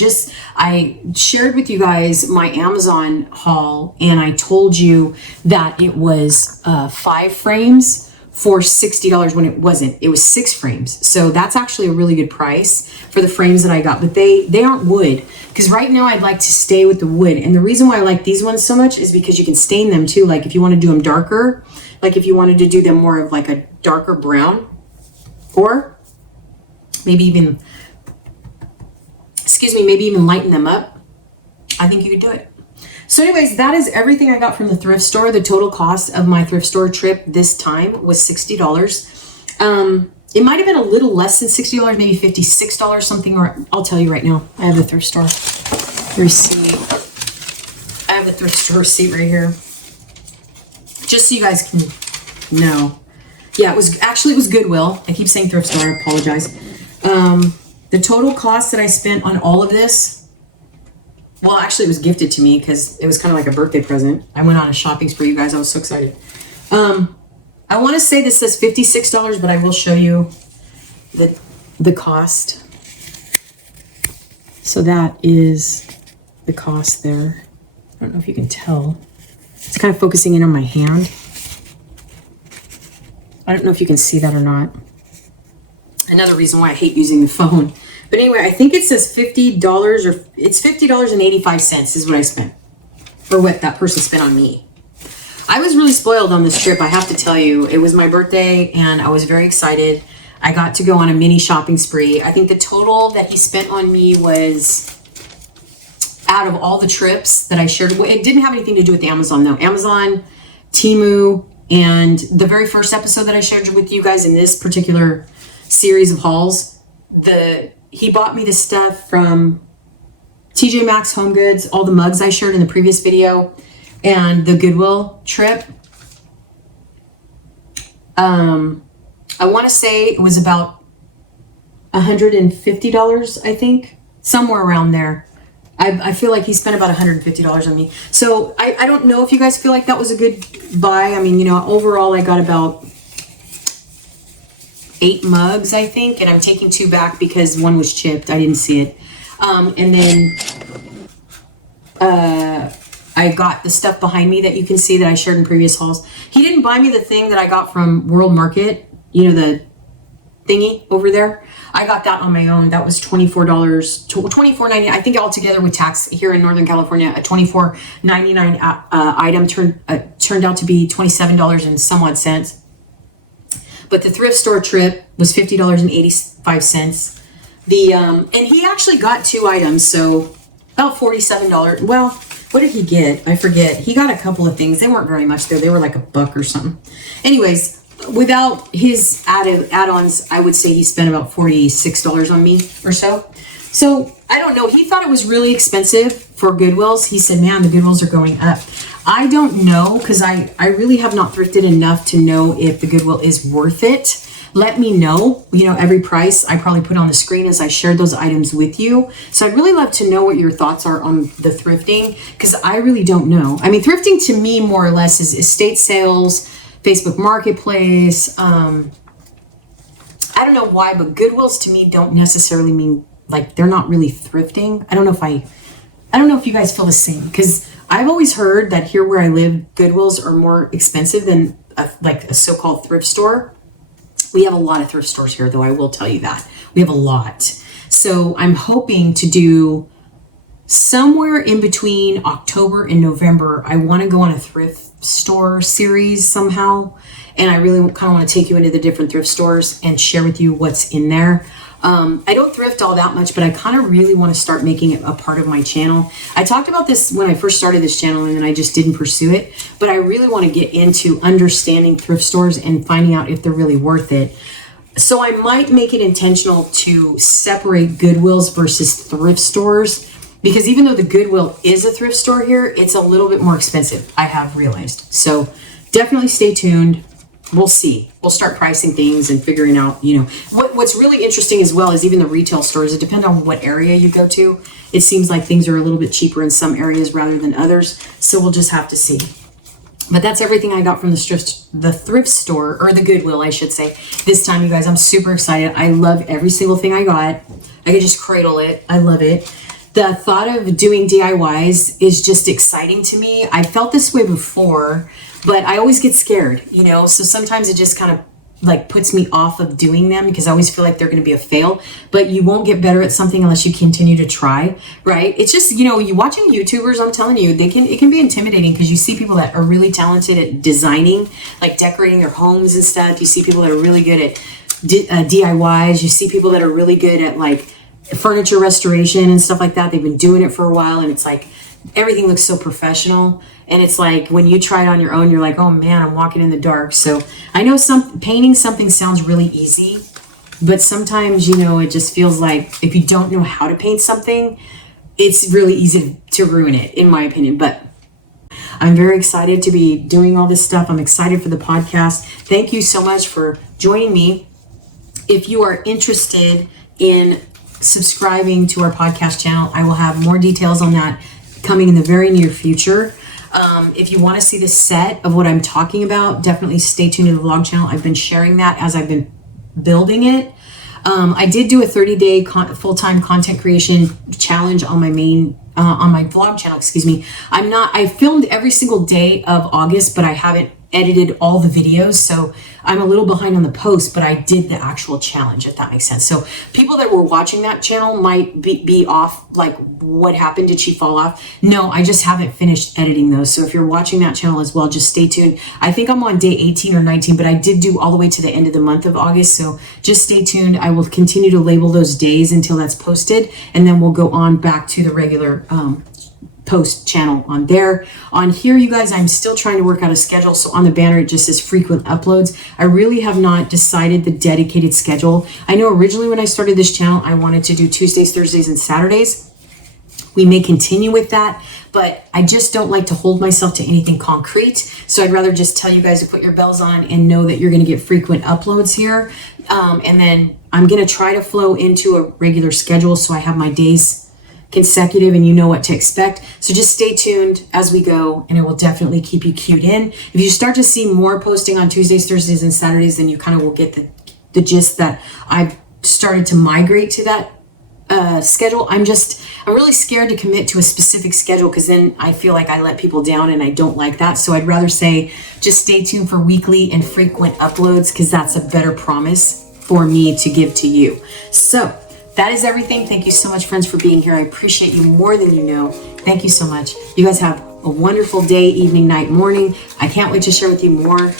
shared with you guys my Amazon haul and I told you that it was 5 frames for $60 when it wasn't. It was 6 frames. So that's actually a really good price for the frames that I got, but they aren't wood, because right now I'd like to stay with the wood. And the reason why I like these ones so much is because you can stain them too. Like if you want to do them darker, like if you wanted to do them more of like a darker brown, or maybe even, maybe even lighten them up, I think you could do it. So anyways, that is everything I got from the thrift store. The total cost of my thrift store trip this time was $60. It might have been a little less than $60, maybe $56 something, or I'll tell you right now. I have the thrift store receipt. I have the thrift store receipt right here, just so you guys can know. Yeah, it was Goodwill. I keep saying thrift store, I apologize. The total cost that I spent on all of this, well, actually it was gifted to me because it was kind of like a birthday present. I went on a shopping spree, you guys. I was so excited. I want to say this says $56, but I will show you the cost. So that is the cost there. I don't know if you can tell. It's kind of focusing in on my hand. I don't know if you can see that or not. Another reason why I hate using the phone. But anyway, I think it says $50, or it's $50.85 is what I spent, for what that person spent on me. I was really spoiled on this trip, I have to tell you. It was my birthday and I was very excited. I got to go on a mini shopping spree. I think the total that he spent on me was, out of all the trips that I shared, it didn't have anything to do with Amazon though. Amazon, Temu, and the very first episode that I shared with you guys in this particular series of hauls, he bought me the stuff from TJ Maxx Home Goods, all the mugs I shared in the previous video, and the Goodwill trip. I want to say it was about $150, I think, somewhere around there. I feel like he spent about $150 on me. So I don't know if you guys feel like that was a good buy. I mean, you know, overall I got about 8 mugs, I think, and I'm taking 2 back because one was chipped. I didn't see it. And then I got the stuff behind me that you can see that I shared in previous hauls. He didn't buy me the thing that I got from World Market, you know, the thingy over there. I got that on my own. That was $24, $24.99. I think altogether with tax here in Northern California, a $24.99 item turned out to be $27 and some odd cents. But the thrift store trip was $50.85. And he actually got 2 items, so about $47. Well, what did he get? I forget. He got a couple of things. They weren't very much though. They were like $1 or something. Anyways, without his add-ons, I would say he spent about $46 on me or so. So I don't know. He thought it was really expensive for Goodwills. He said, man, the Goodwills are going up. I don't know, because I really have not thrifted enough to know if the Goodwill is worth it. Let me know, you know, every price I probably put on the screen as I shared those items with you. So I'd really love to know what your thoughts are on the thrifting, because I really don't know. I mean, thrifting to me more or less is estate sales, Facebook Marketplace. I don't know why, but Goodwills to me don't necessarily mean, like, they're not really thrifting. I don't know if you guys feel the same, because I've always heard that here where I live, Goodwills are more expensive than a so-called thrift store. We have a lot of thrift stores here, though, I will tell you that. We have a lot. So I'm hoping to do somewhere in between October and November. I want to go on a thrift store series somehow. And I really kind of want to take you into the different thrift stores and share with you what's in there. I don't thrift all that much, but I kind of really want to start making it a part of my channel. I talked about this when I first started this channel, and then I just didn't pursue it. But I really want to get into understanding thrift stores and finding out if they're really worth it. So I might make it intentional to separate Goodwills versus thrift stores, because even though the Goodwill is a thrift store here, it's a little bit more expensive, I have realized. So definitely stay tuned. we'll see. We'll start pricing things and figuring out, you know, what's really interesting as well is even the retail stores. It depends on what area you go to. It seems like things are a little bit cheaper in some areas rather than others. So we'll just have to see. But that's everything I got from the thrift store, or the Goodwill, I should say. This time, you guys, I'm super excited. I love every single thing I got. I could just cradle it. I love it. The thought of doing DIYs is just exciting to me. I felt this way before, but I always get scared, you know? So sometimes it just kind of like puts me off of doing them because I always feel like they're going to be a fail. But you won't get better at something unless you continue to try, right? It's just, you know, you watching YouTubers, I'm telling you, it can be intimidating because you see people that are really talented at designing, like decorating their homes and stuff. You see people that are really good at DIYs. You see people that are really good at like furniture restoration and stuff like that. They've been doing it for a while, and it's like everything looks so professional. And it's like when you try it on your own, you're like, oh man, I'm walking in the dark. So I know painting something sounds really easy, but sometimes, you know, it just feels like if you don't know how to paint something, it's really easy to ruin it, in my opinion. But I'm very excited to be doing all this stuff. I'm excited for the podcast. Thank you so much for joining me. If you are interested in subscribing to our podcast channel, I will have more details on that coming in the very near future. If you want to see the set of what I'm talking about, definitely stay tuned to the vlog channel. I've been sharing that as I've been building it. I did do a 30-day full-time content creation challenge on my vlog channel, excuse me. I filmed every single day of August, but I haven't edited all the videos, so I'm a little behind on the post, but I did the actual challenge, if that makes sense. So people that were watching that channel might be off, like, what happened? Did she fall off? No, I just haven't finished editing those. So if you're watching that channel as well, just stay tuned. I think I'm on day 18 or 19, but I did do all the way to the end of the month of August, so just stay tuned. I will continue to label those days until that's posted, and then we'll go on back to the regular post channel on there. On here, you guys, I'm still trying to work out a schedule. So on the banner, it just says frequent uploads. I really have not decided the dedicated schedule. I know originally when I started this channel, I wanted to do Tuesdays, Thursdays, and Saturdays. We may continue with that, but I just don't like to hold myself to anything concrete. So I'd rather just tell you guys to put your bells on and know that you're going to get frequent uploads here. And then I'm going to try to flow into a regular schedule so I have my days consecutive and you know what to expect. So just stay tuned as we go, and it will definitely keep you cued in. If you start to see more posting on Tuesdays, Thursdays, and Saturdays, then you kind of will get the gist that I've started to migrate to that schedule. I'm really scared to commit to a specific schedule because then I feel like I let people down, and I don't like that. So I'd rather say just stay tuned for weekly and frequent uploads because that's a better promise for me to give to you. So that is everything. Thank you so much, friends, for being here. I appreciate you more than you know. Thank you so much. You guys have a wonderful day, evening, night, morning. I can't wait to share with you more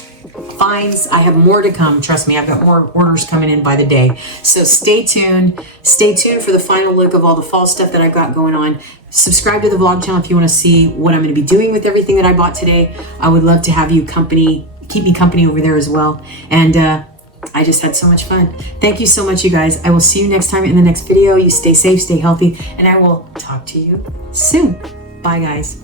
finds. I have more to come. Trust me, I've got more orders coming in by the day. So stay tuned. Stay tuned for the final look of all the fall stuff that I've got going on. Subscribe to the vlog channel if you want to see what I'm going to be doing with everything that I bought today. I would love to have you keep me company over there as well. And I just had so much fun. Thank you so much, you guys. I will see you next time in the next video. You stay safe, stay healthy, and I will talk to you soon. Bye, guys.